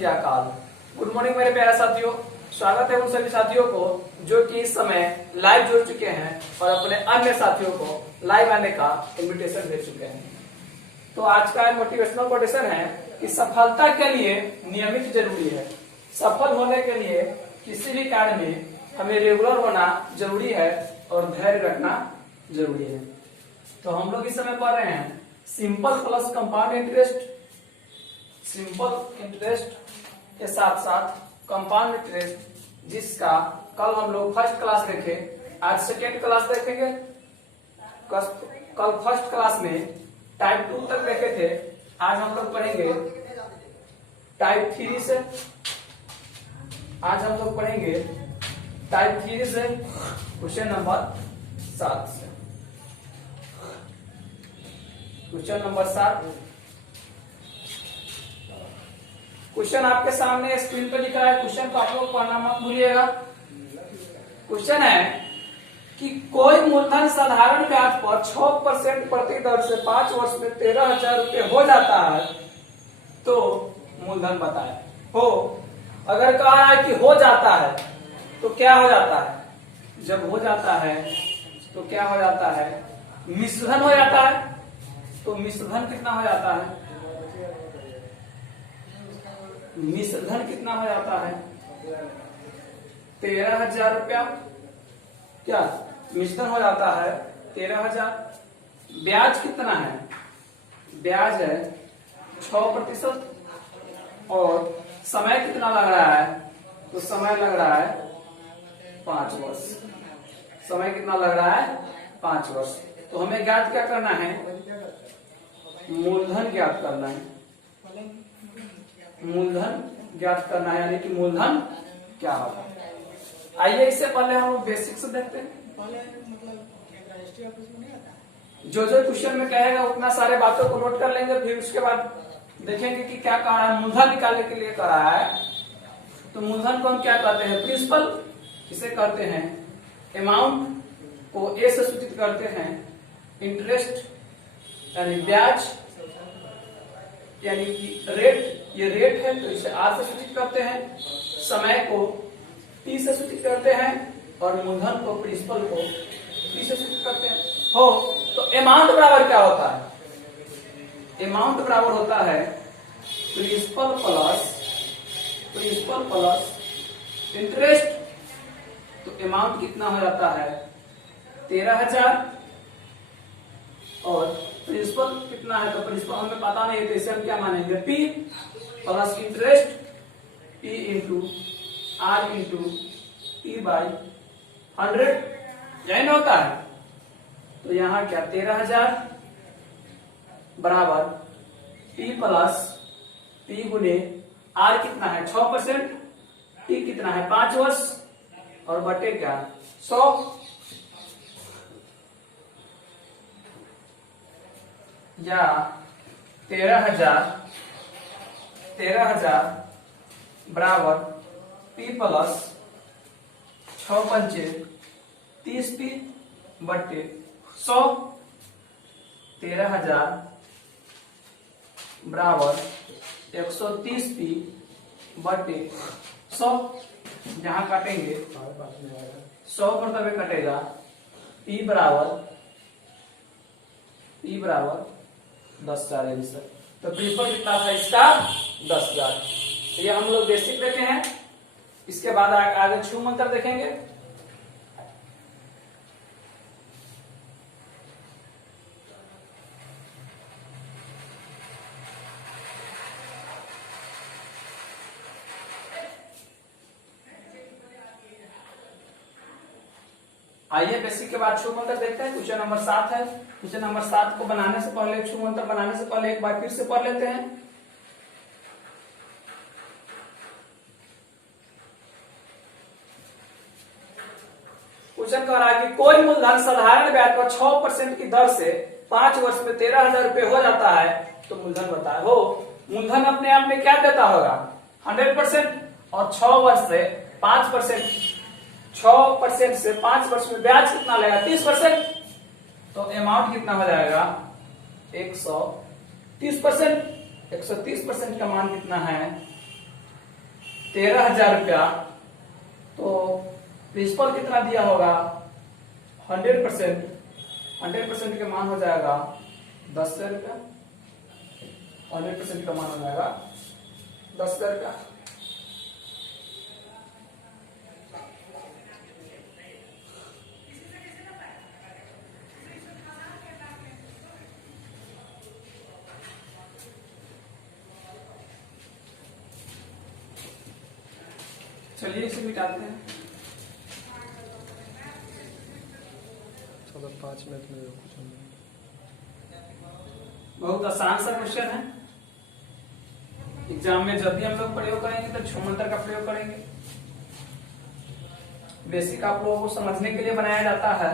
श्री अकाल। Good morning मेरे प्यारे साथियों, स्वागत है उन सभी साथियों को जो कि इस समय लाइव जुड़ चुके हैं और अपने अन्य साथियों को लाइव आने का इनविटेशन दे चुके हैं। तो आज का मोटिवेशनल कोटेशन है कि सफलता के लिए नियमित जरूरी है। सफल होने के लिए किसी भी कार्य में हमें रेगुलर होना जरूरी है और धैर्य रखना जरूरी है। तो हम लोग इस समय पढ़ रहे हैं simple plus compound interest, simple interest के साथ साथ कंपाउंड इंटरेस्ट, जिसका कल हम लोग फर्स्ट क्लास देखे, आज सेकेंड क्लास देखेंगे। कल फर्स्ट क्लास में टाइप 2 तक देखे थे, आज हम लोग पढ़ेंगे टाइप 3 से। आज हम लोग पढ़ेंगे टाइप 3 से क्वेश्चन नंबर 7 से। क्वेश्चन नंबर 7, क्वेश्चन आपके सामने स्क्रीन पर दिख रहा है। क्वेश्चन को आप लोग पढ़ना मत भूलिएगा। क्वेश्चन है कि कोई मूलधन साधारण ब्याज पर 6% प्रति दर से 5 वर्ष में 13,000 रुपये हो जाता है तो मूलधन बताए। हो अगर कहा है कि हो जाता है तो क्या हो जाता है? जब हो जाता है तो क्या हो जाता है? मिश्रधन हो जाता है। तो मिश्रधन कितना हो जाता है? मिश्रधन कितना हो जाता है? 13,000 रुपया। क्या मिश्रधन हो जाता है? 13,000। ब्याज कितना है? ब्याज है 6% और समय कितना लग रहा है? तो समय लग रहा है 5 वर्ष। समय कितना लग रहा है? 5 वर्ष। तो हमें ज्ञात क्या करना है? मूलधन ज्ञात करना है। मूलधन ज्ञात करना है, यानी कि मूलधन क्या होगा। आइए इससे पहले हम लोग बेसिक से देखते हैं। जो जो क्वेश्चन में कहेगा उतना सारे बातों को नोट कर लेंगे, फिर उसके बाद देखेंगे कि क्या कह रहा है। मूलधन निकालने के लिए कह रहा है तो मूलधन को हम क्या कहते हैं? प्रिंसिपल इसे कहते हैं। अमाउंट को ए से सूचित करते हैं। इंटरेस्ट यानी ब्याज यानी कि रेट, ये रेट है तो इसे आर से सूचित करते हैं। समय को टी से सूचित करते हैं और मूलधन को, प्रिंसिपल को टी से सूचित करते हैं। हो तो अमाउंट बराबर क्या होता है? अमाउंट बराबर होता है प्रिंसिपल प्लस इंटरेस्ट। तो अमाउंट कितना हो जाता है? 13,000 और प्रिंसिपल कितना है? तो प्रिंसिपल हमें पता नहीं है तो इसे हम क्या मानेंगे? P plus interest P into R into T by 100, यही ना होता है। तो यहाँ क्या 13,000 बराबर P प्लस P गुने आर कितना है? 6%, T कितना है? 5 वर्ष और बटे क्या? 100। या 13,000 बराबर P प्लस 6 पंचे 30P बटे 100। 13,000 बराबर 130P बटे 100। जहां काटेंगे 100 पर तभी कटेगा। P बराबर 10,000। तो प्रिंसिपल कितना था इसका? 10,000। ये हम लोग बेसिक देखे हैं। इसके बाद आगे छू मंत्र देखेंगे। आइए बेसिक के बाद छू मंत्र देखते हैं। क्वेश्चन नंबर 7 है। क्वेश्चन नंबर 7 को बनाने से पहले, छू मंत्र बनाने से पहले एक बार फिर से पढ़ लेते हैं। क्वेश्चन कह रहा है कि कोई मूलधन साधारण ब्याज पर 6% की दर से 5 वर्ष में 13,000 रुपये हो जाता है तो मूलधन बताए। हो मूलधन अपने आप में क्या देता होगा? 100% और 6 वर्ष से 5%, 6% से 5 वर्ष में ब्याज कितना लगेगा? 30%। तो अमाउंट कितना हो जाएगा? 130%। 130% का मान कितना है? 13,000 रुपया, तो प्रिंसिपल कितना दिया होगा 100%, 100% का मान हो जाएगा 10,000 रुपया, 100% का मान हो जाएगा 10,000 रुपया। चलिए इसे मिटाते हैं। 5 मिनट में कुछ बहुत आसान सा क्वेश्चन है। एग्जाम में जब भी हम लोग प्रयोग करेंगे तो छूमंतर का प्रयोग करेंगे। बेसिक आप लोगों को समझने के लिए बनाया जाता है।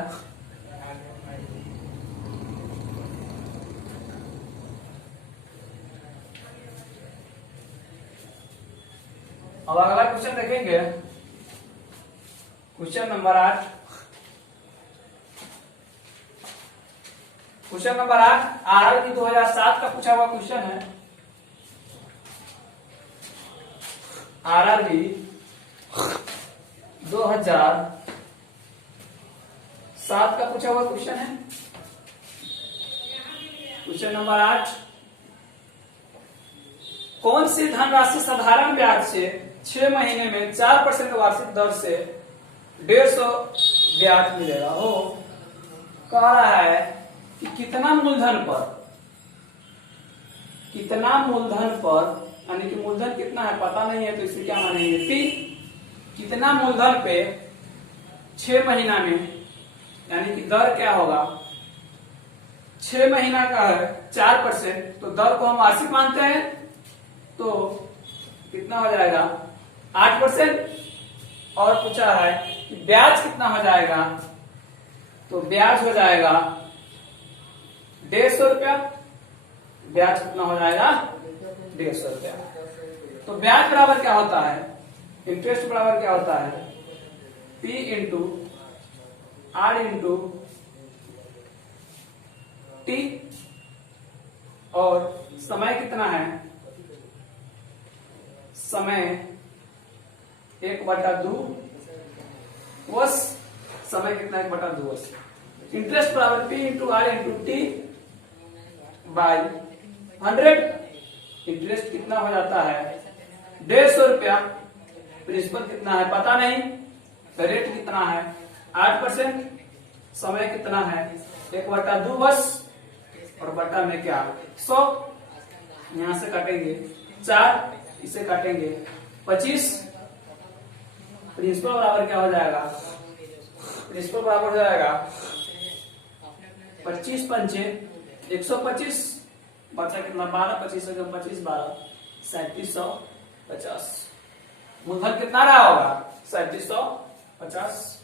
अब अगला क्वेश्चन देखेंगे, question number 8। Question number 8 RRB 2007 का पूछा हुआ क्वेश्चन है। आरआरबी 2007 का पूछा हुआ क्वेश्चन है। क्वेश्चन नंबर 8, कौन सी धनराशि साधारण ब्याज से 6 महीने में 4% वार्षिक दर से 150 ब्याज मिलेगा। हो कह रहा है कि कितना मूलधन पर, यानी कि मूलधन कितना है पता नहीं है, तो इसे क्या मानेंगे टी। कितना मूलधन पे 6 महीना में, यानी कि दर क्या होगा 6 महीना का है 4%, तो दर को हम वार्षिक मानते हैं, तो कितना हो जाएगा 8%। और पूछा है कि ब्याज कितना हो जाएगा, तो ब्याज हो जाएगा 150 रुपया। ब्याज कितना हो जाएगा 150 रुपया। तो ब्याज बराबर क्या होता है, इंटरेस्ट बराबर क्या होता है, P into R into T। और समय कितना है, समय 1/2 वर्ष। समय कितना 1/2 वर्ष। इंटरेस्ट बराबर P into R into T by 100। Interest कितना हो जाता है 150 रुपया। प्रिंसिपल कितना है पता नहीं, रेट कितना है 8%। समय कितना है 1/2 वर्ष, और बट्टा में क्या 100। यहां से काटेंगे 4, इसे काटेंगे 25। प्रिंसिपल बराबर क्या हो जाएगा, प्रिंसिपल बराबर हो जाएगा 25 पंचे 125, बचा कितना 12, 25 25 12 3750। मूलधन कितना रहा होगा 3750।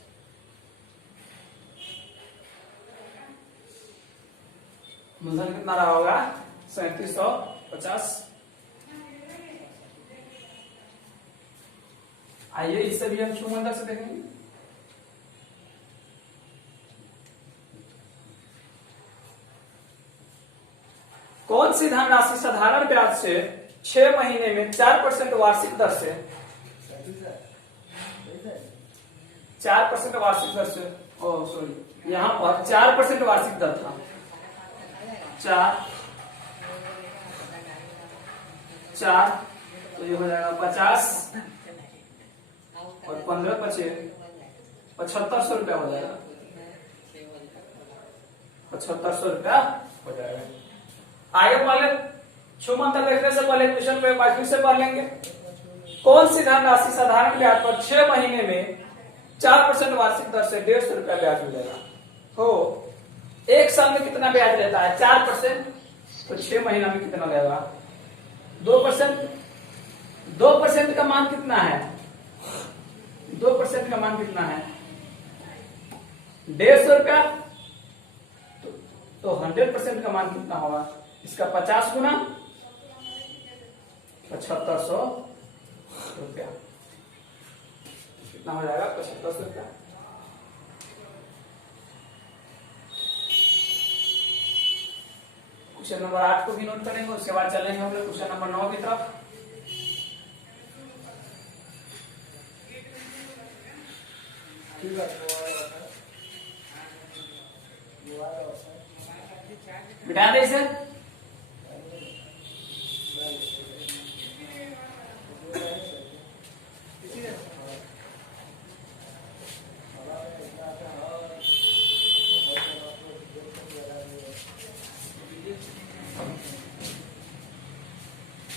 मूलधन कितना रहा होगा 3750। आइए इससे भी हम छूमंतर से देखेंगे। कौन सी धनराशि साधारण ब्याज से 6 महीने में 4% वार्षिक दर से 4% वार्षिक दर से, ओ सॉरी यहां पर 4% वार्षिक दर था, 4 तो ये हो जाएगा 50 और 15 पचे 7500 रुपया हो जाएगा, 7500 रुपया हो जाएगा। आगे पहले छूमंतर देखने से पहले क्वेश्चन को एक बार फिर से पढ़ लेंगे। कौन सी धनराशि साधारण ब्याज पर 6 महीने में 4% वार्षिक दर से 150 रुपया ब्याज मिलेगा। हो एक साल में कितना ब्याज रहता है 4%, तो 6 महीना में कितना लगेगा 2%। 2% का मान कितना है, 2% का मान कितना है 150 रुपया। तो 100% का मान कितना होगा, इसका 50 गुना 7500 रुपया। कितना हो जाएगा 7500 रुपया। क्वेश्चन नंबर 8 को भी नोट करेंगे, उसके बाद चलेंगे हम लोग क्वेश्चन नंबर 9 की तरफ। बिठा दे सर।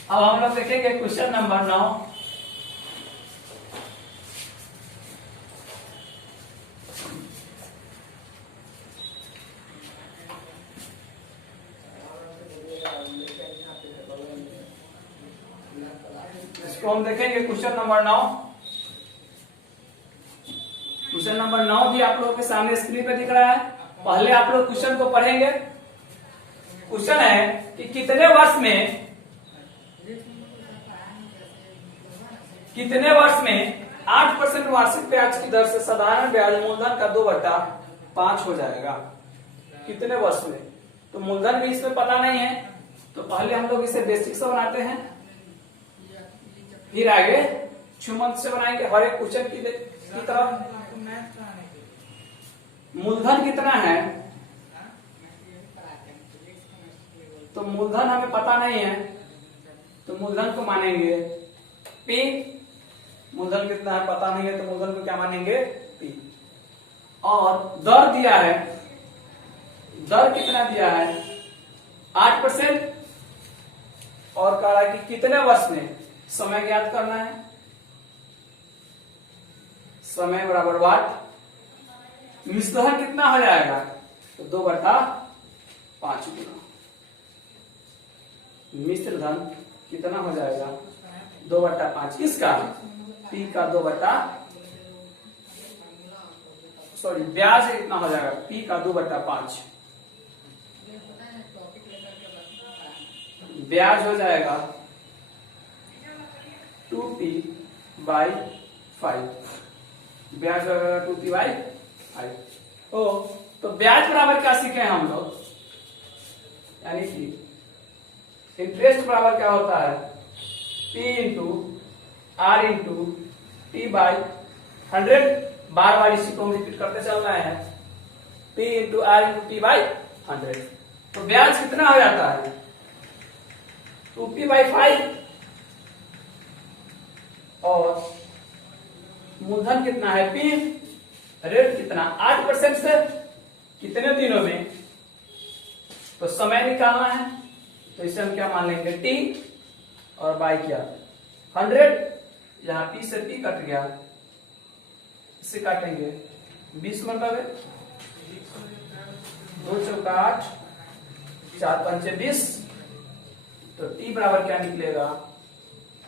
अब हम लोग देखेंगे क्वेश्चन नंबर 9। इसको हम देखेंगे क्वेश्चन नंबर 9। क्वेश्चन नंबर 9 भी आप लोगों के सामने स्क्रीन पे दिख रहा है। पहले आप लोग क्वेश्चन को पढ़ेंगे। क्वेश्चन है कि कितने वर्ष में 8% वार्षिक ब्याज की दर से साधारण ब्याज मूलधन का 2/5 हो जाएगा। कितने वर्ष में? तो मूलधन भी इसमें पता नहीं है, तो पहले हम लोग इसे बेसिक से बनाते हैं, फिर आगे छुमंत से बनाएंगे हर एक क्वेश्चन की तरफ। मूलधन कितना है? तो मूलधन हमें पता नहीं है, तो मूलधन को मानेंगे पी। मूलधन कितना है पता नहीं है, तो मूलधन को क्या मानेंगे? पी। और दर दिया है, दर कितना दिया है? 8%। और कह रहा है कि कितने वर्ष में? समय ज्ञात करना है। समय बराबर वाट। मिश्रधन कितना हो जाएगा? तो 2/5 गुना। मिश्रधन कितना हो जाएगा? 2/5। इसका पी का 2/, ब्याज कितना हो जाएगा? पी का 2/5। ब्याज हो जाएगा 2p/5। ब्याज हो जाएगा 2p/5। तो ब्याज बराबर क्या सीखे हैं हम लोग? यानी कि इंटरेस्ट बराबर क्या होता है? P into R into T/100। बार बार इसी को रिपीट करते चलना है। P into R into T/100। तो ब्याज कितना हो जाता है? 2p/5। और मूलधन कितना है? P। रेट कितना? 8% से कितने दिनों में? तो समय निकालना है, तो इसे हम क्या मान लेंगे? T। और बाई क्या? 100। यहाँ P से P कट गया, इसे काटेंगे 20 मतलब 2 चौका 8, 4 पंचे 20। तो T बराबर क्या निकलेगा?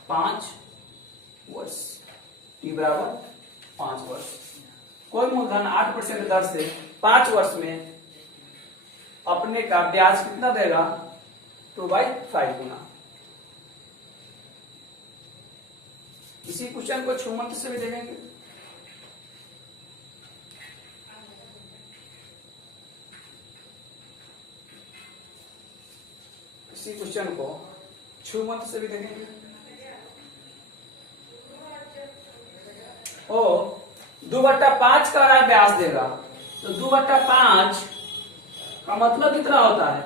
5 वर्ष। T बराबर 5 वर्ष। कोई मूलधन 8% दर से 5 वर्ष में अपने का ब्याज कितना देगा? 2/5 गुना। इसी क्वेश्चन को छुमंत से भी देखेंगे। इसी क्वेश्चन को छुमंत से भी देखेंगे। ओ 2/5 का रहा ब्याज देगा, तो 2/5 का मतलब कितना होता है?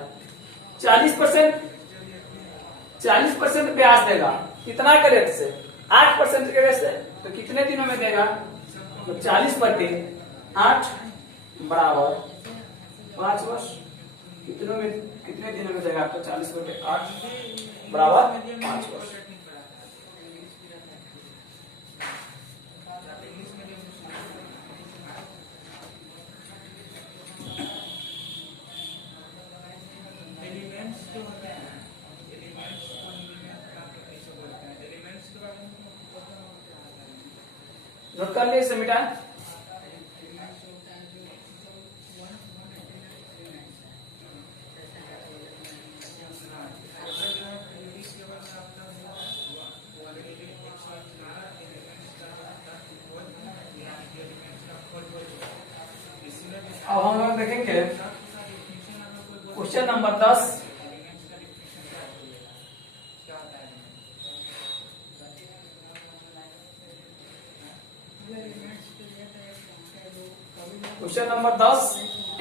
40%। 40% ब्याज देगा। कितना के रेट से? 8% के रेट से। तो कितने दिनों में देगा? तो 40/8 बराबर 5 वर्ष। कितने दिनों में देगा आपको? 40/8 बराबर 5 वर्ष। नोट कर लिए, इसे मिटाएं। अब हम लोग देखेंगे question number 10। Question number 10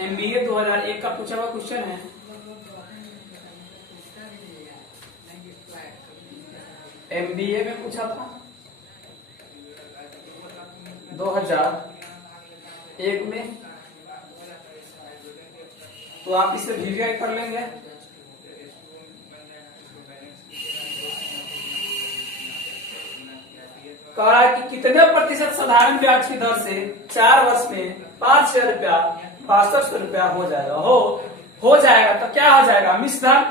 MBA 2001 का पूछा हुआ क्वेश्चन है। MBA में पूछा था 2001 में, तो आप इसे वीवीआई कर लेंगे। कह रहा है कि कितने प्रतिशत साधारण ब्याज की दर से 4 वर्ष में 5,000 रुपया 6200 रुपया हो जाएगा। हो जाएगा तो क्या हो जाएगा? मिश्र धन।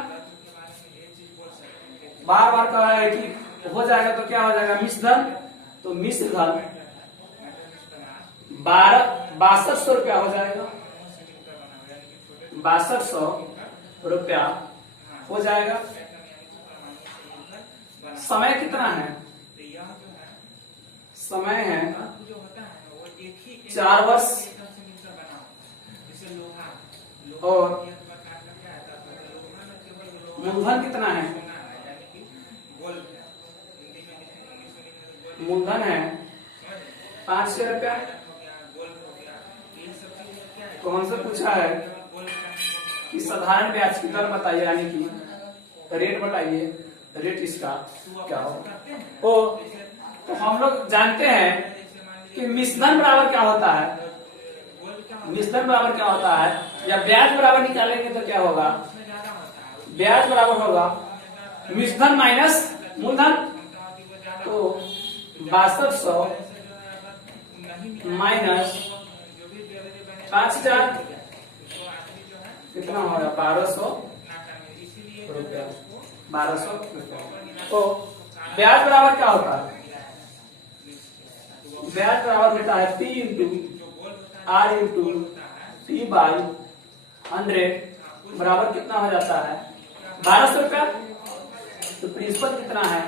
बार बार कह रहा है कि हो जाएगा तो क्या हो जाएगा? मिश्र धन। तो मिश्र धन 6200 रुपया हो जाएगा। 6200 रुपया हो जाएगा। समय कितना है? समय है 4 वर्ष और मूलधन कितना है? मूलधन है 5,000 रुपया। तो हमसे पूछा है कि साधारण ब्याज की दर बताइए, यानी कि रेट बताइए, रेट इसका क्या हो। तो हम लोग जानते हैं कि मिश्रण बराबर क्या होता है। मिश्रण बराबर क्या होता है, या ब्याज बराबर निकालेंगे तो क्या होगा? ब्याज बराबर होगा मिश्रण माइनस मूलधन। तो 6200 माइनस 5,000 कितना होगा? 1200 रुपया। 1200 रुपया। तो ब्याज बराबर क्या होता है? ब्याज बराबर होता है P into R into T by 100 बराबर कितना हो जाता है? 1200 रुपया। तो प्रिंसिपल कितना है?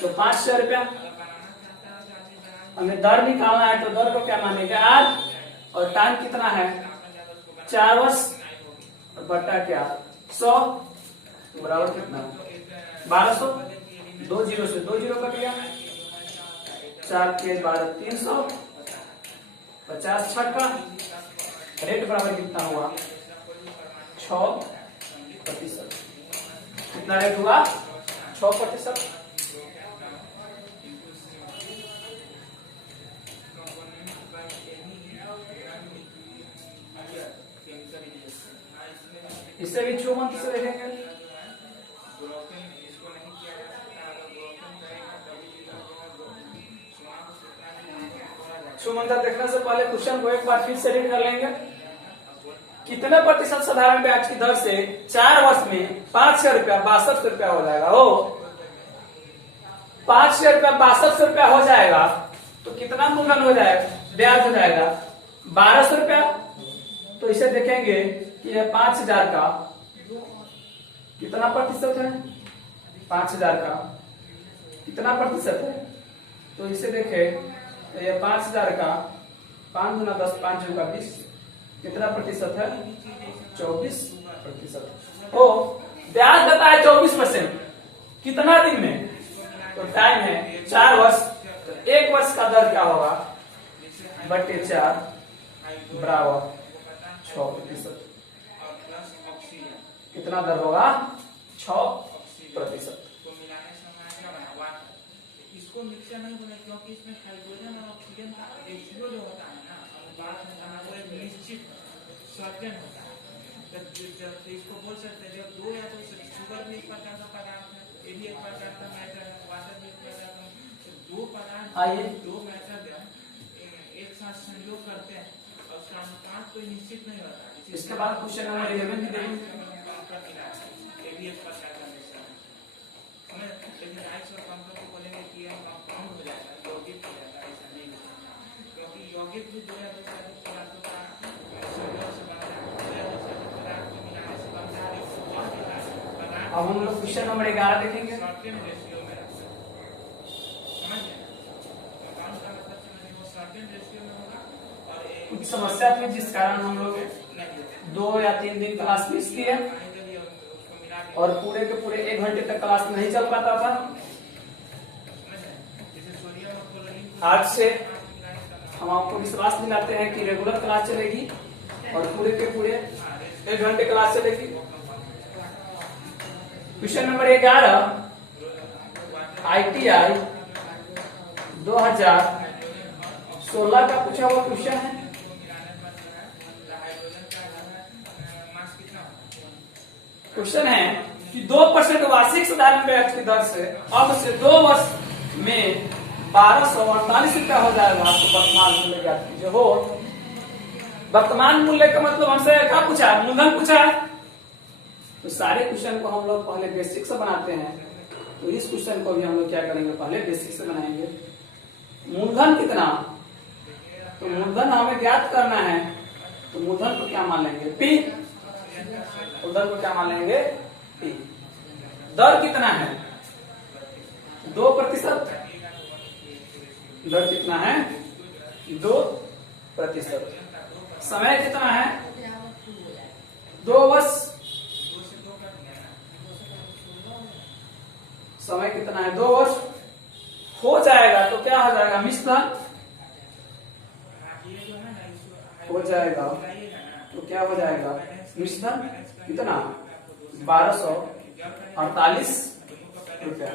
तो 5,000 रुपया। हमें दर निकालना है, तो दर को क्या मानेंगे? आज। और टाइम कितना है? 4 वर्ष और बट्टा क्या? 100 बराबर कितना? 1200। 2 जीरो से 2 जीरो कट गया। 4 के 12 300। 50 छक्का। रेट बराबर कितना हुआ? 6%। कितना रेट हुआ? 6%। इससे भी 6 मंथ से देखेंगे। मंत्र देखने से पहले क्वेश्चन को एक बार फिर से रीड कर लेंगे। कितने प्रतिशत साधारण ब्याज की दर से 4 वर्ष में 5,000 रुपया 6200 रुपया हो जाएगा? 5,000 रुपया 6200 रुपया हो जाएगा तो कितना मूलधन हो जाएगा? ब्याज हो जाएगा 1200 रुपया। तो इसे देखेंगे कि यह 5,000 का कितना प्रतिशत है? 5,000 का कितना प्रतिशत है? तो इसे देखें तो ये 5,000 का 5 गुना 10 5 का 20 कितना प्रतिशत है? 24%। तो ब्याज देता है 24%। कितना दिन में? तो टाइम है 4 वर्ष। तो 1 वर्ष का दर क्या होगा? बट्टे 4 बराबर 6%। कितना दर होगा? 6%। इसको मिक्सचर नहीं बने क्योंकि इसमें हाइड्रोजन और ऑक्सीजन का रेशियो जो होता है ना, अनुपात होता है, वो एक निश्चित सर्टेन होता है। तो इसको बोल सकते हैं जब 2 या तो शुगर भी एक प्रकार का पदार्थ है, ये भी एक प्रकार का मैटर है, वाटर भी एक प्रकार का, तो 2 पदार्थ आइए 2 मैटर एक साथ संयोग करते हैं और उसका अनुपात कोई निश्चित नहीं होता। इसके बाद क्वेश्चन नंबर 11 भी देखेंगे। ये भी एक प्रकार का मिश्रण है। लेकिन राइट्स और कंपाउंड को बोलेंगे कि यह कंपाउंड हो जाएगा, यौगिक हो जाएगा, ऐसा नहीं होगा क्योंकि यौगिक भी 2 या 2 से अधिक पदार्थों का संयोग से बनता है। 2 या 2 से अधिक पदार्थ को मिलाने से बनता है। अब हम लोग क्वेश्चन नंबर 11 देखेंगे। सर्टेन रेशियो में रखते हैं, समझ गए? कंपाउंड का मतलब समझिए वो सर्टेन रेशियो में होगा। और कुछ समस्या थी जिस कारण हम लोग 2 या 3 दिन क्लास मिस किए और पूरे के पूरे 1 घंटे तक क्लास नहीं चल पाता था। आज से हम आपको विश्वास दिलाते हैं कि रेगुलर क्लास चलेगी और पूरे के पूरे 1 घंटे क्लास चलेगी। क्वेश्चन नंबर 11, ITI 2016 का पूछा हुआ क्वेश्चन है। क्वेश्चन है कि 2% वार्षिक साधारण ब्याज की दर से अब से 2 वर्ष में 1248 रुपया हो जाएगा। तो वर्तमान मूल्य ज्ञात कीजिए। हो वर्तमान मूल्य का मतलब हमसे क्या पूछा है? मूलधन पूछा है। तो सारे क्वेश्चन को हम लोग पहले बेसिक से बनाते हैं, तो इस क्वेश्चन को भी हम लोग क्या करेंगे, पहले बेसिक से बनाएंगे। मूलधन कितना, तो मूलधन हमें ज्ञात करना है, तो मूलधन को क्या मान लेंगे? पी। मूलधन को क्या मान लेंगे? पी। दर कितना है? 2%। दर कितना है? 2%। समय कितना है? 2 वर्ष। समय कितना है? 2 वर्ष। हो जाएगा तो क्या हो जाएगा? मिश्रण हो जाएगा तो क्या हो जाएगा? मिश्रण कितना? 1248 रुपया।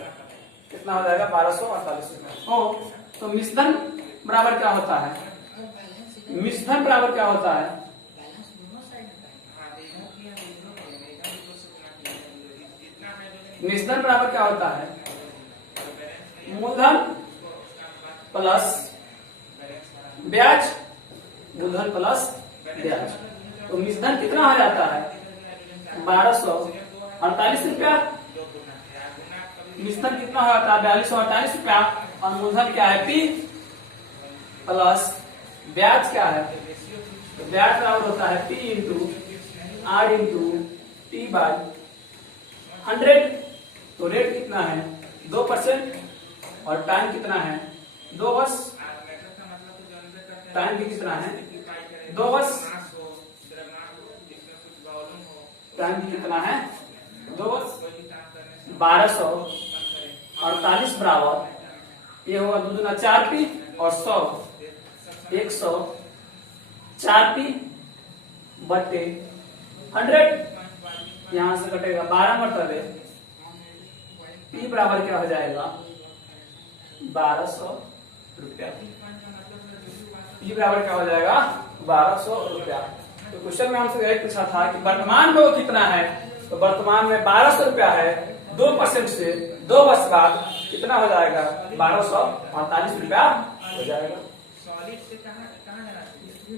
कितना हो जाएगा? 1248 रुपया। हो तो मिश्रण बराबर क्या होता है? मिश्रण बराबर क्या होता है? मिश्रण बराबर क्या होता है? मूलधन प्लस ब्याज। मूलधन प्लस ब्याज। तो मिश्रण कितना हो जाता है? 1248 रुपया। मिश्रण कितना हो जाता है? 4248 रुपया। और मूलधन क्या है? पी प्लस ब्याज क्या है? तो ब्याज बराबर होता है P into R into T by 100। तो रेट कितना है? 2%। और टाइम कितना है? 2 वर्ष। टाइम भी कितना है? 2 वर्ष। टाइम भी कितना है? 2 वर्ष। 1248 बराबर ये होगा 2 दूना 4P और 100 4P बटे 100। यहां से कटेगा 12 मरतबे P बराबर क्या हो जाएगा? 1200 रुपया। P बराबर क्या हो जाएगा? 1200 रुपया। तो क्वेश्चन में हमसे यही पूछा था कि वर्तमान में वो कितना है, तो वर्तमान में 1200 रुपया है। 2% से 2 वर्ष बाद कितना हो जाएगा? 1248 रुपया हो जाएगा। सॉलिड से कहाँ जाना चाहिए?